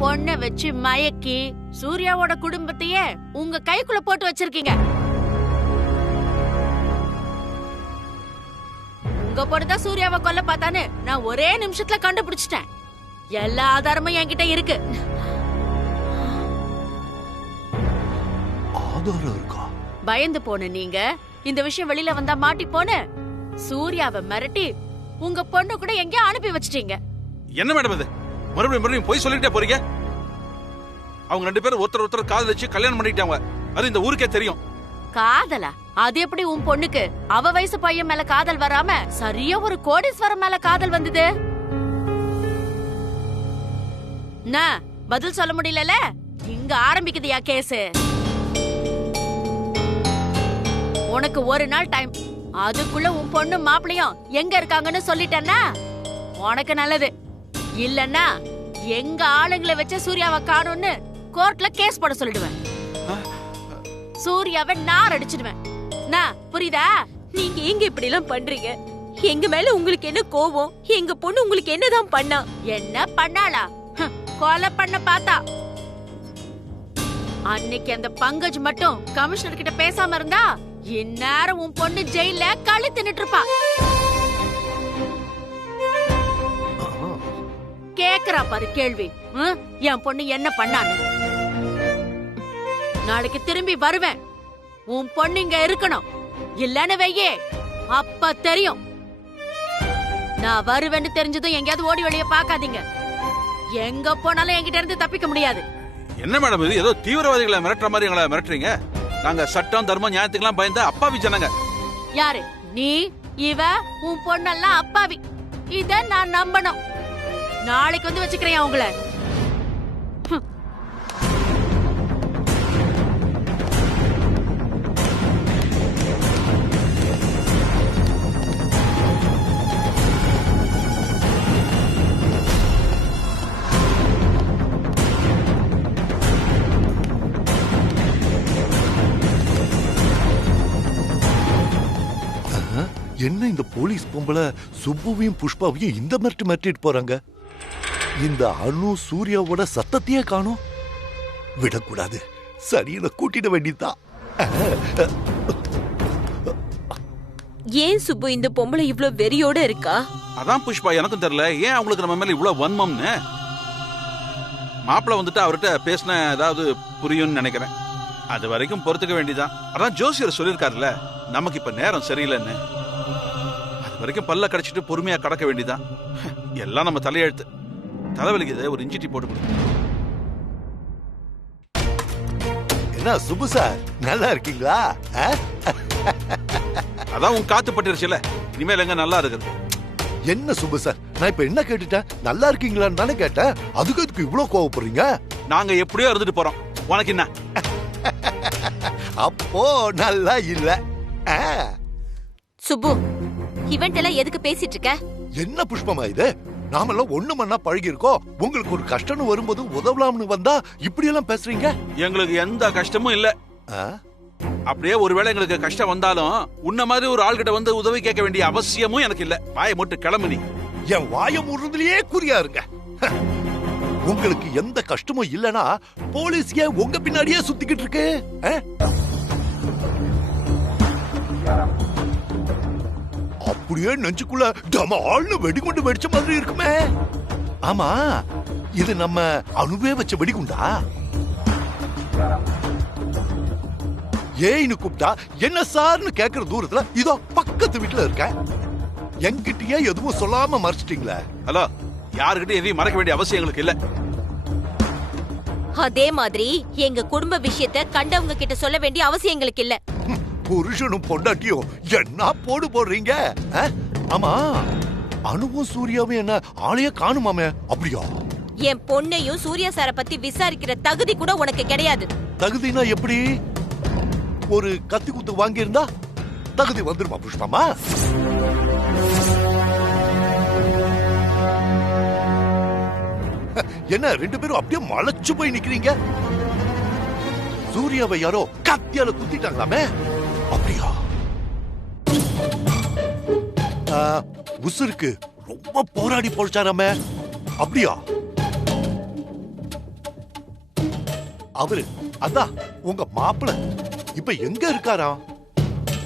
பொண்ண வச்சு மயக்கி சூர்யாவோட குடும்பத்தையே உங்க கைக்குள்ள போட்டு வச்சிருக்கீங்க. உங்க பொண்ணுதான் சூர்யாவை கொல்ல பார்த்தான்னு நான் ஒரே நிமிஷத்துல கண்டுபிடிச்சிட்டேன். எல்லா ஆதாரமும் என்கிட்ட இருக்கு. ஆதாரம் இருக்கா? பயந்து போன நீங்க இந்த விஷயம் வெளியில வந்தா மாட்டி போன சூர்யாவை மிரட்டி உங்க பொண்ணு கூட எங்கேயோ அனுப்பி வச்சிட்டீங்க. என்ன மேடம் இது? மறுபடியும் போய் சொல்லிட்டே போறீங்க. அவங்க 2 பேரும் ஒருத்தர் காதலிச்சு கல்யாணம் பண்ணிட்டாங்க. அது இந்த ஊருக்கே தெரியும். காதலா? அது எப்படி உன் பொண்ணுக்கு அவ வயசு பையன் மேல காதல் வராம சரியா ஒரு கோடீஸ்வரம் மேல காதல் வந்தது? பதில் சொல்ல முடியல. இங்க ஆரம்பிக்குதுயா கேஸ். உனக்கு ஒரு நாள் டைம். அதுக்குள்ள உன் பொண்ணு மாப்பிளையும் எங்க இருக்காங்கன்னு சொல்லிட்டேன்னா உனக்கு நல்லது. இல்லன்னா எங்க ஆளுங்களை வச்ச சூர்யாவை காணும்னு கோர்ட்ல கேஸ் போட சொல்லிடுவேன். சூர்யாவை நார் அடிச்சிடுவேன். புரியுதா? நீங்க எங்க இப்படி எல்லாம் பண்றீங்க? எங்க மேல உங்களுக்கு என்ன கோவம்? எங்க பொண்ணு உங்களுக்கு என்னதான் பண்ணா? என்ன பண்ணாளா? கொலை பண்ண பார்த்தா. அன்னைக்கு அந்த பங்கஜ் மட்டும் கமிஷனர் கிட்ட பேசாம இருந்தா இந்நேரம் உன் பொண்ணு ஜெயில களி தின்னுட்டு இருப்பா. கேக்குறா பாரு கேள்வி. என் பொண்ணு என்ன பண்ணான்னு. நாளைக்கு திரும்பி வருவேன். உன் பொண்ணு இங்க இருக்கணும். இல்லன்னு வையே, அப்ப தெரியும். நான் வருவேன்னு தெரிஞ்சதும் எங்கேயாவது ஓடி வெளிய பாக்காதீங்க. எங்க போனாலும் என்கிட்ட இருந்து தப்பிக்க முடியாது. என்ன மேடம் இது? ஏதோ தீவிரவாதிகளை மிரட்டுற மாதிரி எங்களை மிரட்டுறீங்க. நாங்க சட்டம் தர்மம் நியாயத்துக்கெல்லாம் பயந்த அப்பாவி ஜனங்க. யாரு நீ? இவ உன் பொண்ணெல்லாம் அப்பாவி. இத நான் நம்பணும். நாளைக்கு வந்து வச்சுக்கிறேன் உங்களை. என்ன இந்த போலீஸ் பொம்பளை சுப்புவையும் புஷ்பாவையும் இந்த மிரட்டிட்டு போறாங்க? இந்த அணு சூர்யாவோட சத்தத்தையே காணோம். விடக்கூடாது. சரியில கூட்டிட வேண்டியதான். ஏன் சுப்பு இந்த பொம்பளை இவ்ளோ வெறியோட இருக்கா? அதான் புஷ்பா எனக்கும் தெரியல. ஏன் அவங்களுக்கு நம்ம மேல இவ்வளவு வன்மம்னு. மாப்பிள்ள வந்துட்டு அவர்கிட்ட பேசின ஏதாவது புரியும்னு நினைக்கிறேன். அது வரைக்கும் பொறுத்துக்க வேண்டியதான். அதான் ஜோசியர் சொல்லியிருக்காருல்ல, நமக்கு இப்ப நேரம் சரியில்லைன்னு. அது வரைக்கும் பல்ல கடிச்சிட்டு பொறுமையா கடக்க வேண்டியதான். எல்லாம் நம்ம தலையெழுத்து. தலைவலிக்குது, ஒரு இஞ்சி டீ போட்டு. என்ன சுப்பு சார், நல்லா இருக்கீங்களா? அதான் உன் காத்து பட்டுருச்சுல, இனிமேல் எங்க நல்லா இருக்குது. என்ன சுப்பு சார், நான் இப்ப என்ன கேட்டுட்டேன்? நல்லா இருக்கீங்களான்னு தானே கேட்டேன். அதுக்கு இவ்வளவு கோவப்படுறீங்க? நாங்க எப்படியோ இருந்துட்டு போறோம். உனக்கு என்ன? அப்போ நல்லா இல்ல. சுப்பு, இவன்ட்டெல்லாம் எதுக்கு பேசிட்டு இருக்க? என்ன புஷ்பமா இது? நாமெல்லாம் ஒண்ணு மண்ணா பழகி இருக்கோம். உங்களுக்கு ஒரு கஷ்டம் வரும்போது உதவலாம்னு வந்தா இப்படி எல்லாம் பேசுறீங்க. எங்களுக்கு எந்த கஷ்டமும் இல்ல. அப்படியே ஒருவேளை எங்களுக்கு கஷ்டம் வந்தாலும் உன்ன மாதிரி ஒரு ஆள்கிட்ட வந்து உதவி கேட்க வேண்டிய அவசியமும் எனக்கு இல்ல. வாயை மட்டும் கிளம்பு. நீ என் வாயை முறுதுலயே குறியா இருங்க. உங்களுக்கு எந்த கஷ்டமும் இல்லனா போலீஸ் ஏன் உங்க பின்னாடியே சுத்திக்கிட்டு இருக்கு? அப்படியே நெஞ்சுக்குள்ள டமால்னு வெடிகுண்டு வெடிச்ச மாதிரி இருக்குமே. ஆமா, இது நம்ம அணுவே வச்ச வெடிகுண்டா? ஏன்னு கூப்பிட்டா என்ன சார்னு கேக்குற தூரத்துல இதோ பக்கத்து வீட்டுல இருக்க. என்கிட்டயே எதுவும் சொல்லாம மறைச்சிட்டீங்களே. ஹலோ, யாருக்கிட்ட எதையும் மறைக்க வேண்டிய அவசியம் எங்களுக்கு இல்ல. அதே மாதிரி எங்க குடும்ப விஷயத்தை கண்டவங்க கிட்ட சொல்ல வேண்டிய அவசியம் எங்களுக்கு இல்ல. புருஷனும் பொண்டாட்டியும் என்ன போடு போடுறீங்க? ஆமா, அணுவும் சூர்யாவும் என்ன ஆளைய காணுமாமே? அப்படியா? என் பொண்ணையும் சூர்யா சார பத்தி விசாரிக்கிற தகுதி கூட உனக்கு கிடையாது. தகுதினா எப்படி? ஒரு கத்தி குத்து வாங்கி இருந்தா தகுதி வந்துருமா புஷ்பமா? என்ன 2 பேரும் அப்படியே மலைச்சு போய் நிக்கிறீங்க? சூர்யாவை யாரோ கத்தியால குத்திட்டாங்களாமே? அப்படியா? உசுருக்கு ரொம்ப போராடி பொழைச்சாராமே? அப்படியா? அவரு அதான் உங்க மாப்பிள இப்ப எங்க இருக்காரா?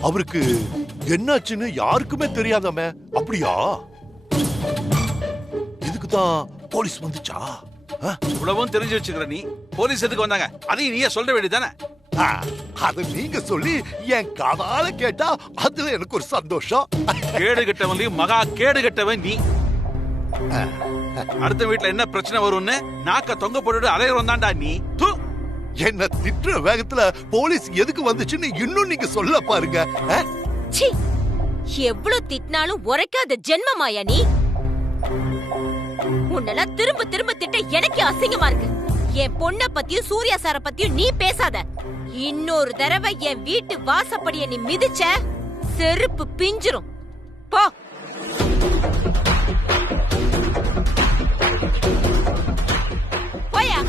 அவருக்கு என்னாச்சுன்னு யாருக்குமே தெரியாதாமே. அப்படியா? இதுக்குதான் போலீஸ் வந்துச்சா? இவ்வளவும் தெரிஞ்சு வச்சுக்கிற நீ போலீஸ் எதுக்கு வந்தாங்க? அதையும் நீயே சொல்ல வேண்டியதானே? அது நீங்க சொல்லி என் காதால கேட்டா அதுல எனக்கு ஒரு சந்தோஷம். கேடு கெட்டவன்லயும் மகா கேடு கெட்டவன் நீ. அடுத்த வீட்டுல என்ன பிரச்சனை வரும்னு நாக்க தொங்க போட்டுட்டு அலைய வந்தாண்டா நீ. என்ன திட்டுற வேகத்துல போலீஸ் எதுக்கு வந்துச்சுன்னு இன்னும் நீங்க சொல்ல பாருங்க. எவ்வளவு திட்டினாலும் உரைக்காத ஜென்மமாயா நீ. உன்னெல்லாம் திரும்ப திரும்ப திட்ட எனக்கே அசிங்கமா இருக்கு. என் பொண்ண பத்தியும் சூர்யா சார பத்தியும் நீ பேசாத. இன்னொரு தடவை என் வீட்டு வாசப்படிய நீ மிதிச்ச செருப்பு பிஞ்சிரும். போ. போயா.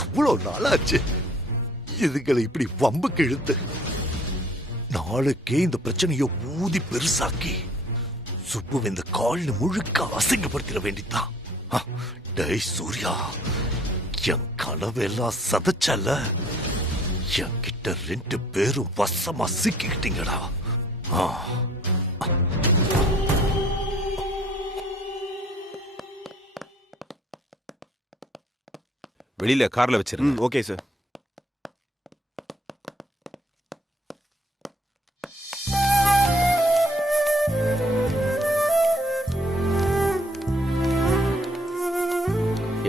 எவ்வளவு நாளாச்சு இதுகளை இப்படி வம்புக்கு இழுத்து. நாளைக்கே இந்த பிரச்சனையை ஊதி பெருசாக்கி சுப்பு இந்த கால்னு முழுக்க அசிங்கப்படுத்திட வேண்டித்தான். டேய் சூர்யா, என் கனவெல்லாம் சதைச்சல. என்கிட்ட 2 பேரும் வசமா சிக்கிக்கிட்டீங்கடா. வெளியில கார்ல வச்சிருங்க. Okay sir.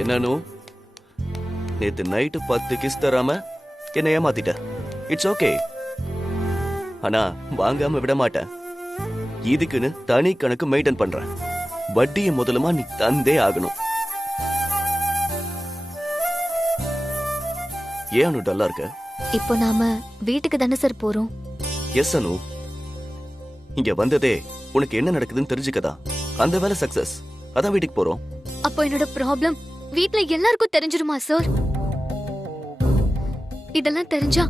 என்னன்னு நேத்து நைட்டு 10 கிஸ் தராம என்ன ஏமாத்திட்ட. It's okay. ஆனா வாங்காம விட மாட்டேன். இதுக்குன்னு தனி கணக்கு மெயின்டைன் பண்றேன். வட்டியை முதலமா நீ தந்தே ஆகணும். ஏன் அனு டல்லா இருக்க? இப்போ நாம வீட்டுக்கு தானே சார் போறோம்? எஸ் அனு, இங்க வந்ததே உனக்கு என்ன நடக்குதுன்னு தெரிஞ்சுக்கதா. அந்த வேலை சக்சஸ், அதான் வீட்டுக்கு போறோம். அப்போ என்னோட ப்ராப்ளம் வீட்ல எல்லாருக்கும் தெரிஞ்சிருமா சார்? இதெல்லாம் தெரிஞ்சா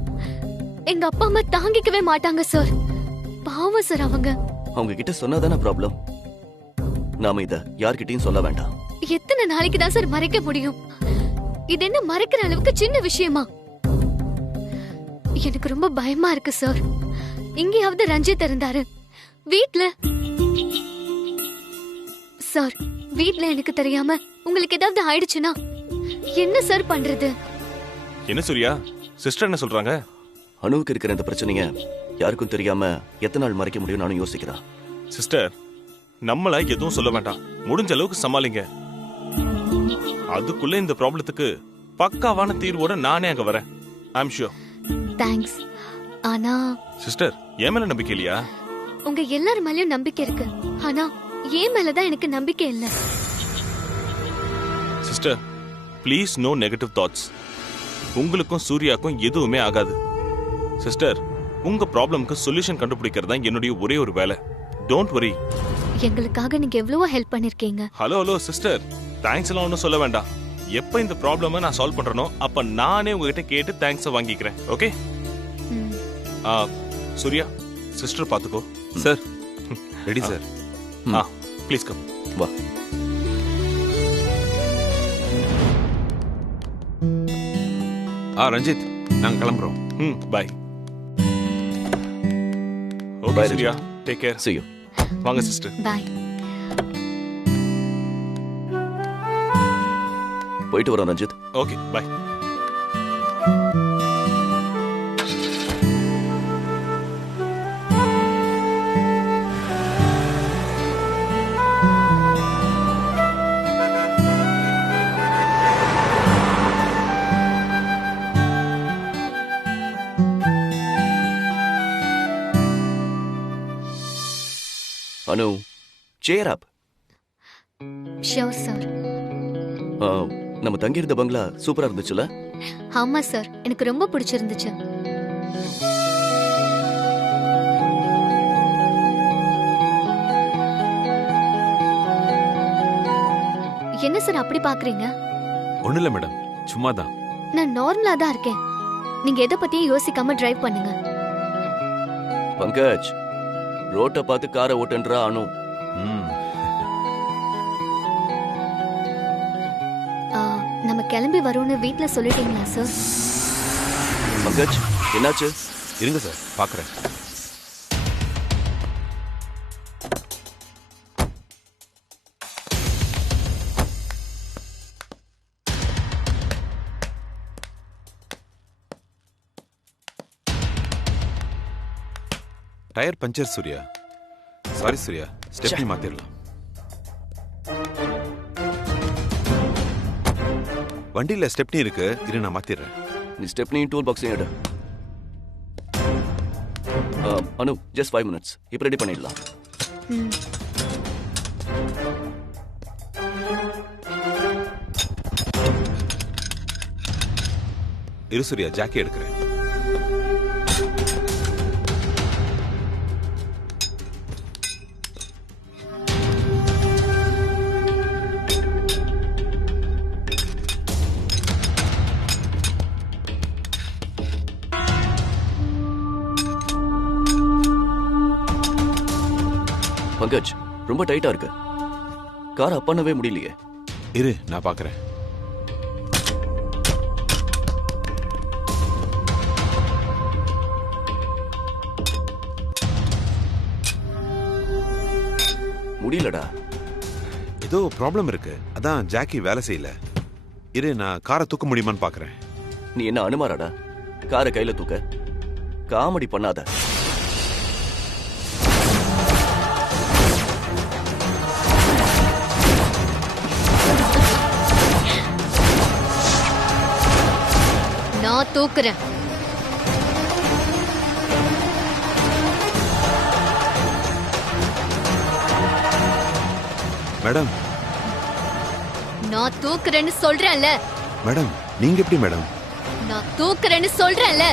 எங்க அப்பா அம்மா தாங்கிக்கவே மாட்டாங்க சார். பாவம் சார் அவங்க. அவங்க கிட்ட சொன்னாதானே ப்ராப்ளம். நாம இத யார்கிட்டயும் சொல்ல வேண்டாம். எத்தனை நாளைக்கு தான் சார் மறைக்க முடியும்? இது என்ன மறைக்கிற அளவுக்கு சின்ன விஷயமா? எனக்கு ரொம்ப பயமா இருக்கு சார். இங்கேயாவது ரஞ்சித் இருந்தாரு. வீட்ல சார், வீட்ல எனக்கு தெரியாம உங்களுக்கு ஏதாவது ஆயிடுச்சுன்னா என்ன சார் பண்றது? என்ன சூர்யா, சிஸ்டர் என்ன சொல்றாங்க? அனுவுக்கு இருக்கிற இந்த பிரச்சனைய யாருக்கும் தெரியாம எத்தனை நாள் மறைக்க முடியும் நானும் யோசிக்கிறேன். சிஸ்டர், நம்மள எதுவும் சொல்ல வேண்டாம். முடிஞ்ச அளவுக்கு சமாளிங்க. அதுக்குள்ள இந்த ப்ராப்ளத்துக்கு பக்காவான தீர்வோட நானே அங்க வரேன். I'm sure. தேங்க்ஸ். ஆனா சிஸ்டர், என் மேல நம்பிக்கை இல்லையா? உங்க எல்லார் மேலயும் நம்பிக்கை இருக்கு. ஆனா ஏன் மேலதான் எனக்கு நம்பிக்கை இல்ல. Sister, please no negative thoughts. உங்களுக்கும் சூர்யாக்கும் எதுவுமே ஆகாது. சிஸ்டர், உங்க ப்ராப்ளம்க்கு சொல்யூஷன் கண்டுபிடிக்கிறது தான் என்னுடைய ஒரே ஒரு வேலை. Don't worry. எங்களுக்காக நீங்க எவ்வளவோ ஹெல்ப் பண்ணிருக்கீங்க. ஹலோ சிஸ்டர், தேங்க்ஸ் எல்லாம் ஒன்றும் சொல்ல வேண்டாம். எப்ப இந்த ப்ராப்ளமை நான் சால்வ் பண்றனோ அப்ப நானே உங்ககிட்ட கேட்டு தேங்க்ஸ் வாங்கிக்கிறேன். ஓகே? சூர்யா, சிஸ்டர் பாத்துக்கோ. Sir, ready sir. Please come. வா. ரஞ்சித், நாங்க கிளம்புறோம். Bye. Okay Surya, take care. See you. வாங்க சிஸ்டர். பை. போயிட்டு வரோம் Ranjith. Okay, bye. Anu, cheer up. Sure sir. நம்ம தங்கியிருந்த பங்களா சூப்பரா இருந்துச்சுல? ஆமா சார், எனக்கு ரொம்ப பிடிச்சிருந்துச்சு. என்ன சார் அப்படி பாக்குறீங்க? ஒண்ணு இல்ல மேடம், சும்மா தான். நான் நார்மலா தான் இருக்கேன். நீங்க எதை பத்தியும் யோசிக்காம டிரைவ் பண்ணுங்க. பங்கஜ், ரோட்டை பார்த்து காரை ஓட்டுன்றா அனு. ம். ஆ, நம்ம கிளம்பி வரோம்னு வீட்ல சொல்லிட்டீங்களா சார்? பங்கஜ், என்னாச்சு? இருங்க சார், பார்க்குறேன். Tyre puncture Surya. Sorry Surya, stepney மாத்திரலாம். வண்டியில ஸ்டெப்னி இருக்கு, இரு நான் மாத்திடுறேன். நீ ஸ்டெப்னியும் டூல் பாக்ஸையும் எடு. அனு, ஜஸ்ட் 5 minutes. இப்போ ரெடி பண்ணிடலாம். ம். இரு சூர்யா, ஜாக்கி எடுக்கிறேன். பங்கஜ், ரொம்ப டைட்டா இருக்கு. கார் அப் பண்ணவே முடியலையே. இரு நான் பார்க்குறேன். முடியலடா. ஏதோ ப்ராப்ளம் இருக்கு, அதான் ஜாக்கி வேலை செய்யல. இரு நான் காரை தூக்க முடியுமான்னு பார்க்குறேன். நீ என்ன அனுமாராடா? காரை கையில தூக்க. காமெடி பண்ணாத. நான் தூக்குறேன். மேடம், நான் தூக்குறேன்னு சொல்றேன்ல. மேடம் நீங்க எப்படி மேடம்? நான் தூக்குறேன்னு சொல்றேன்ல.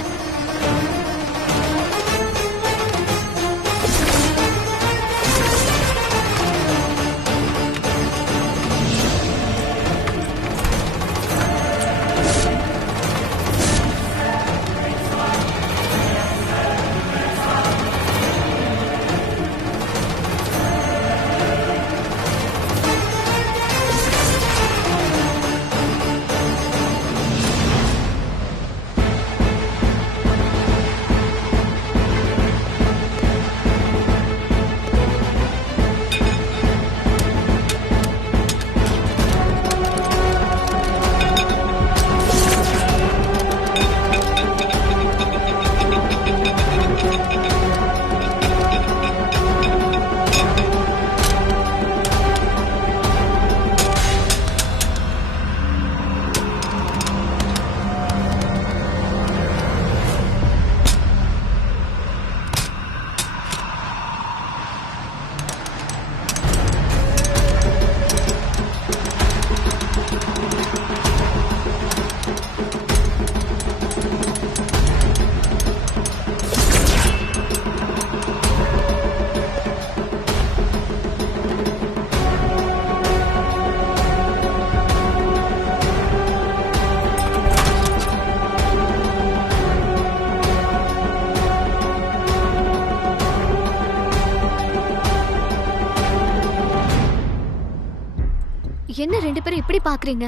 என்ன ரெண்டு பேரும் இப்படி பாக்குறீங்க?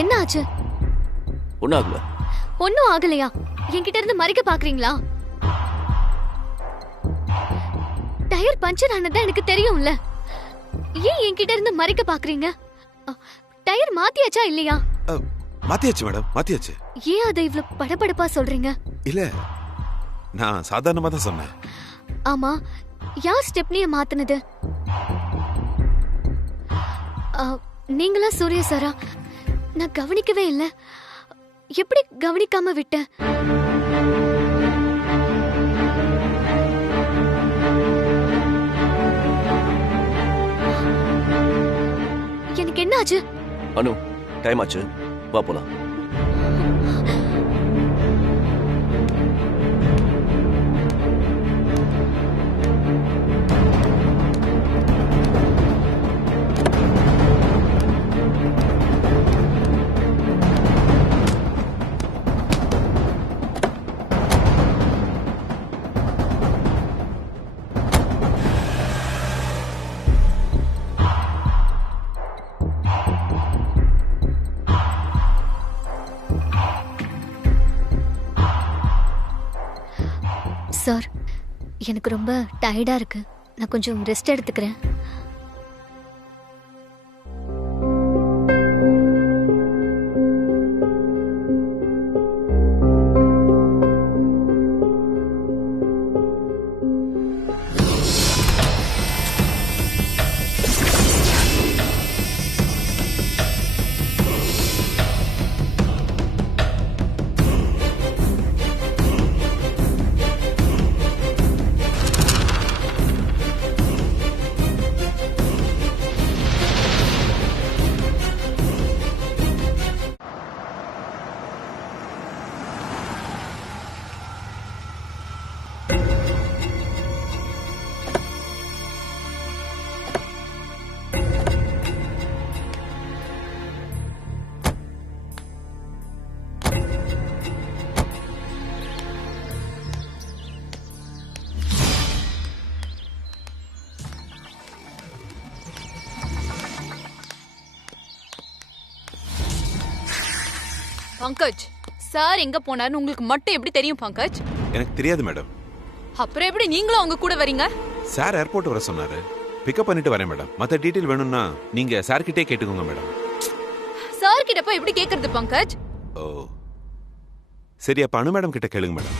என்ன ஆச்சு? ஒன்னும் ஆகல. ஒன்னும் ஆகலையா? என்கிட்ட இருந்து மறைக்க பாக்குறீங்களா? டயர் பஞ்சர் ஆனதா எனக்கு தெரியும்ல. ஏன் என்கிட்ட இருந்து மறைக்க பாக்குறீங்க? டயர் மாத்தியாச்சா இல்லையா? மாத்தியாச்சு மேடம், மாத்தியாச்சு. ஏன் அதை இவ்வளவு படபடப்பா சொல்றீங்க? இல்ல நான் சாதாரணமா தான் சொன்னேன். ஆமா, யார் ஸ்டெப்னிய மாத்துனது? நீங்களா சூர்யா சாரா? நான் கவனிக்கவே இல்ல. எப்படி கவனிக்காம விட்டேன்? எனக்கு என்ன ஆச்சு? அனு, டைம் ஆச்சு, வா போலாம். சார், எனக்கு ரொம்ப டயர்டா இருக்கு. நான் கொஞ்சம் ரெஸ்ட் எடுத்துக்கிறேன். பங்கஜ் சார் எங்க போனாருன்னு உங்களுக்கு மட்டும் எப்படி தெரியும் பங்கஜ்? எனக்கு தெரியாது மேடம். அப்புறம் எப்படி நீங்களும் அவங்க கூட வரீங்க? சார் ஏர்போர்ட் வர சொன்னாரு. பிக்கப் பண்ணிட்டு வரேன் மேடம். மத்த டீடைல் வேணும்னா நீங்க சார் கிட்டே கேட்டுக்கோங்க மேடம். சார் கிட்ட போய் எப்படி கேக்குறது பங்கஜ்? ஓ சரி, அப்ப அனு மேடம் கிட்ட கேளுங்க மேடம்.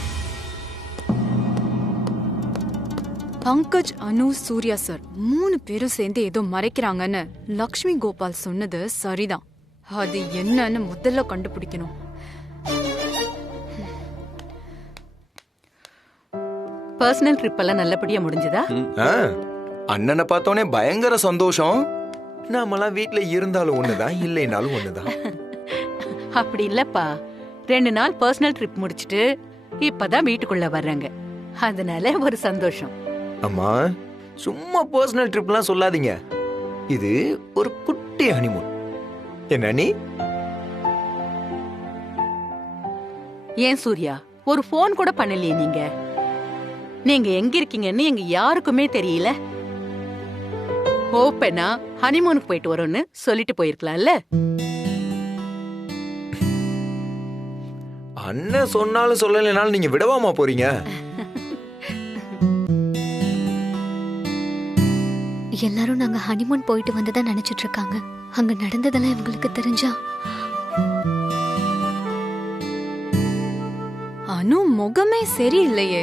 பங்கஜ், அனு, சூர்யா சார் 3 பேரும் சேர்ந்து ஏதோ மறைக்கிறாங்கன்னு லக்ஷ்மி கோபால் சொன்னது சரிதான். அது என்னன்னு முதல்ல கண்டுபிடிக்கணும். பர்சனல் ட்ரிப் எல்லாம் நல்லபடியா முடிஞ்சதா? அண்ணனை பார்த்தோன்னே பயங்கர சந்தோஷம். நாமெல்லாம் வீட்ல இருந்தாலும் ஒண்ணுதான், இல்லைனாலும் ஒண்ணுதான். அப்படி இல்லப்பா, 2 நாள் பர்சனல் ட்ரிப் முடிச்சிட்டு இப்பதான் வீட்டுக்குள்ள வர்றாங்க, அதனால ஒரு சந்தோஷம். அம்மா சும்மா பர்சனல் ட்ரிப்லாம் சொல்லாதீங்க. இது ஒரு குட்டி ஹனிமூன். என்ன நீ? ஏன் சூர்யா, ஒரு போன் கூட பண்ணலையே நீங்க? நீங்க எங்க இருக்கீங்கன்னு எங்க யாருக்குமே தெரியல. ஓப்பனா ஹனிமூனுக்கு போயிட்டு வரோம்னு சொல்லிட்டு போயிருக்கலாம்ல. அண்ணன் சொன்னாலும் சொல்லலைனாலும் நீங்க விடவாமா போறீங்க? எல்லாரும் நாங்க ஹனிமூன் போயிட்டு வந்ததா நினைச்சிட்டு இருக்காங்க. அங்க நடந்ததெல்லாம் இவங்களுக்கு தெரிஞ்சா அனு முகமே சரியில்லையே.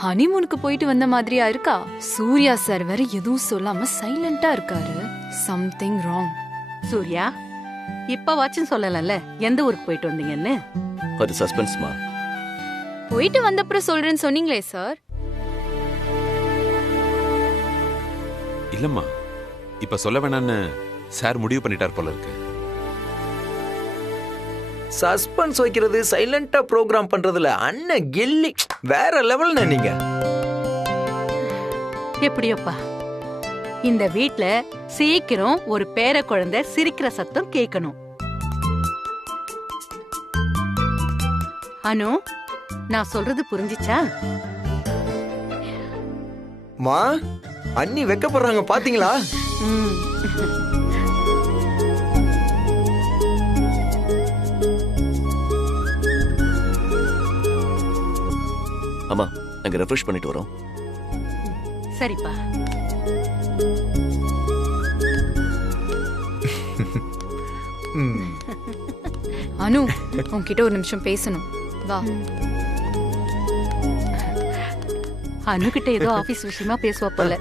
ஹனிமூனுக்கு போயிட்டு வந்த மாதிரியா இருக்கா? சூர்யா சார் வேற எதுவும் சொல்லாம சைலண்டா இருக்காரு. Something wrong. சூர்யா, இப்ப வாச்சும் சொல்லலாம்ல எந்த ஊருக்கு போயிட்டு வந்தீங்கன்னு. அது சஸ்பென்ஸ்மா. போயிட்டு வந்தப்புறம் சொல்றேன்னு சொன்னீங்களே சார். இல்லம்மா, இப்ப சொல்ல வேணான்னு சார் முடிவு பண்ணிட்டார் போல இருக்கு. சஸ்பென்ஸ் வைக்கிறது, சைலண்டா ப்ரோக்ராம் பண்றதுல அண்ணன் கெல்லி வேற லெவல்னா நீங்க. எப்படியோப்பா, இந்த வீட்ல சீக்கிரம் ஒரு பேர குழந்தை சிரிக்கிற சத்தம் கேட்கணும். அனு, நான் சொல்றது புரிஞ்சிச்சா? மா, அண்ணி வெக்கப்படுறாங்க பாத்தீங்களா? அம்மா, நாங்க ரெஃப்ரெஷ் பண்ணிட்டு வரோம். சரிப்பா. அனு, உன்கிட்ட ஒரு நிமிஷம் பேசணும். வா. அனு கிட்ட ஏதோ ஆபீஸ் விஷயமா பேசுவா போல.